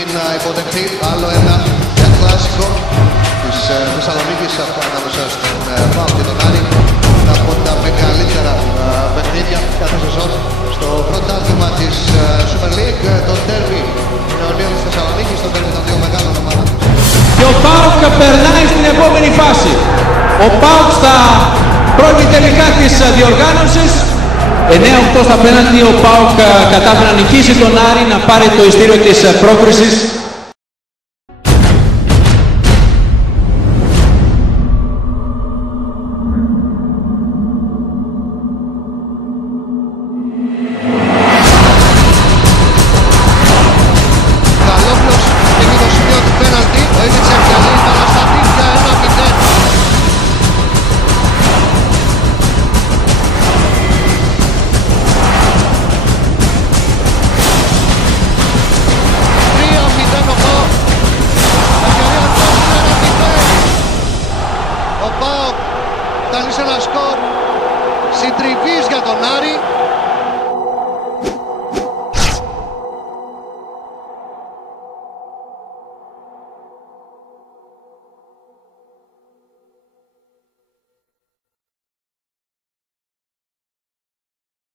μην υποδεχτεί άλλο ένα κλασικό της Θεσσαλονίκης ανάμεσα στον ΠΑΟΚ και τον Άρη, από τα μεγαλύτερα παιχνίδια κάθε σεζόν στο πρωτάθλημα της Super League, το ντέρμπι Νεωνίων της Θεσσαλονίκης, το ντέρμπι των δύο μεγάλων ομάδων. Και ο ΠΑΟΚ περνάει στην επόμενη φάση. Ο ΠΑΟΚ στα πρώτη τελικά της διοργάνωσης. 9-8 στα πέναντι, ο ΠΑΟΚ κατάφερε να νικήσει τον Άρη, να πάρει το ειστήριο της πρόκρισης